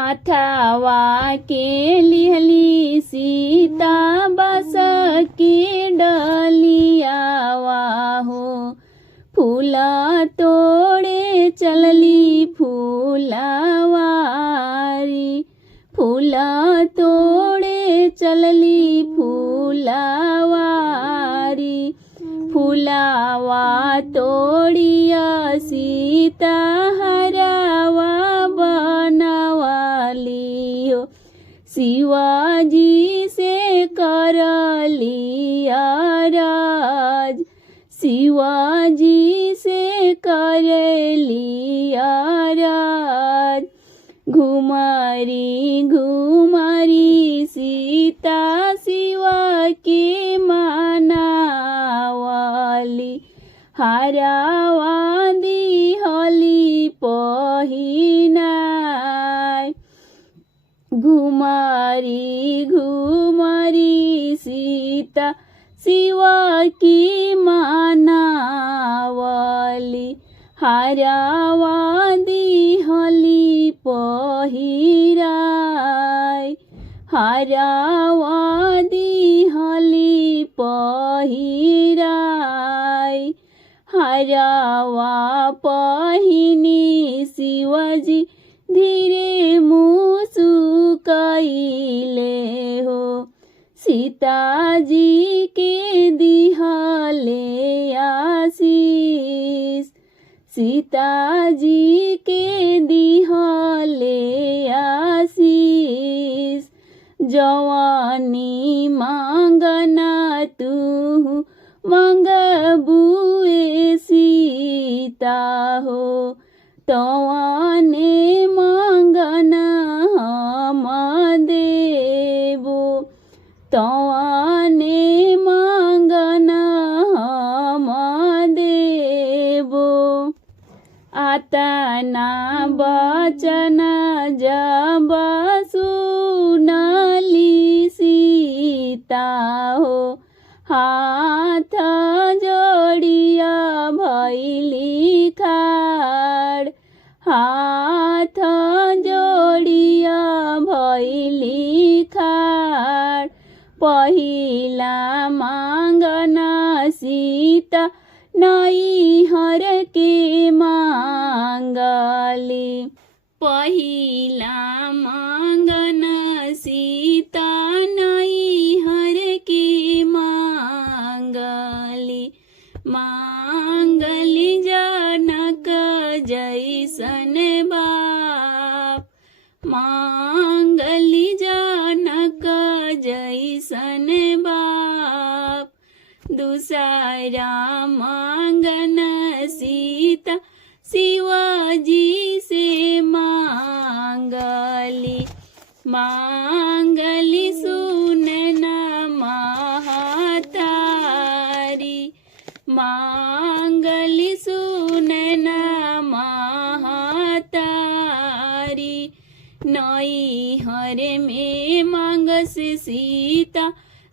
हाथावा के लिहली सीता बस के डलियावा हो फूला तोड़े चलली फूलावारी फूला तोड़े चलली फूलावारी फूलावा तोड़िया सीता हरावा बनवाली हो शिवाजी से कर लिया राज शिवाजी से कर लिया राज घुमारी घुमारी सीता शिवा के मानावाली हरावा दिहली पहिनाय घुमारी घुमारी सीता शिवा की मानावाली हरावा दिहली पहिराय हरावा दिहली पहिराय हरावा पहिनी शिवाजी धीरे मुसुकाइले हो सीताजी के दिहले आशीष सीताजी के दिहले आशीष जवानी मांगना तू मंगबुए सीता हो तवाने मांगना हम देबो तवाने मांगना हम देबो आता ना बचना जब सुनली सीता हो हाथ जोड़िया भैली खाड़ हाथ जोड़िया भैली खाड़ पहिला मांगना सीता नैहर के मांगली पहिला मांगना सीता नैहर के मांगली मांगली जनक जैसन बाप मांगली जनक जैसन बाप दूसरा मांगना सीता शिवाजी से मांगली मांगली सुनना महातारी मांगली सुनना महातारी नैहर में मांगस सीता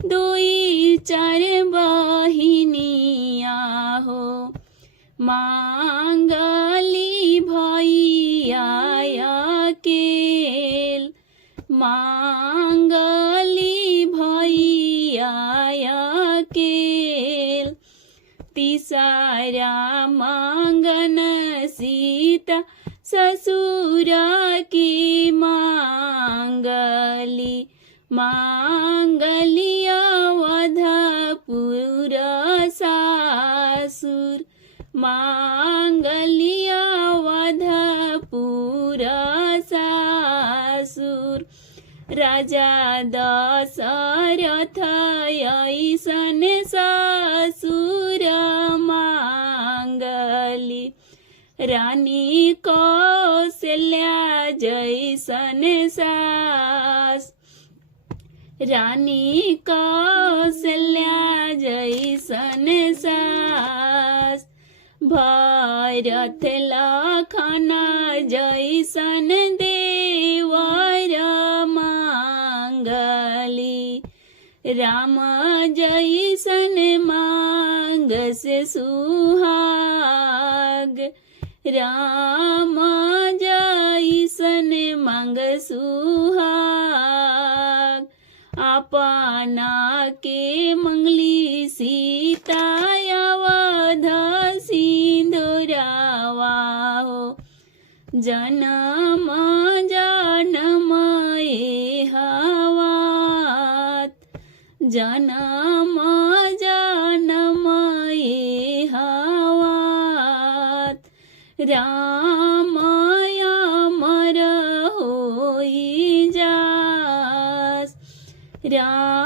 दोई चार बहिनिया हो मांगली भैया अकेल मांगली भैया अकेल तीसरा मांगन सीता ससुरा की मांगली मांगली अवधपुर सासुर मांगली अवधपुर सासुर राजा दशरथ ऐसन ससुर मांगली रानी कौशल्या जैसन सास रानी कौशल्या जैसन सास भरत लखन जैसन देवर मांगली राम जैसन मांग से सुहाग राम जैसन सने मांग सुहाग आपना के मंगली सीता अवध सिंधुरावा हो जन्म जन्म हवात जन्म जन्म हवात राम अमर होई जास राम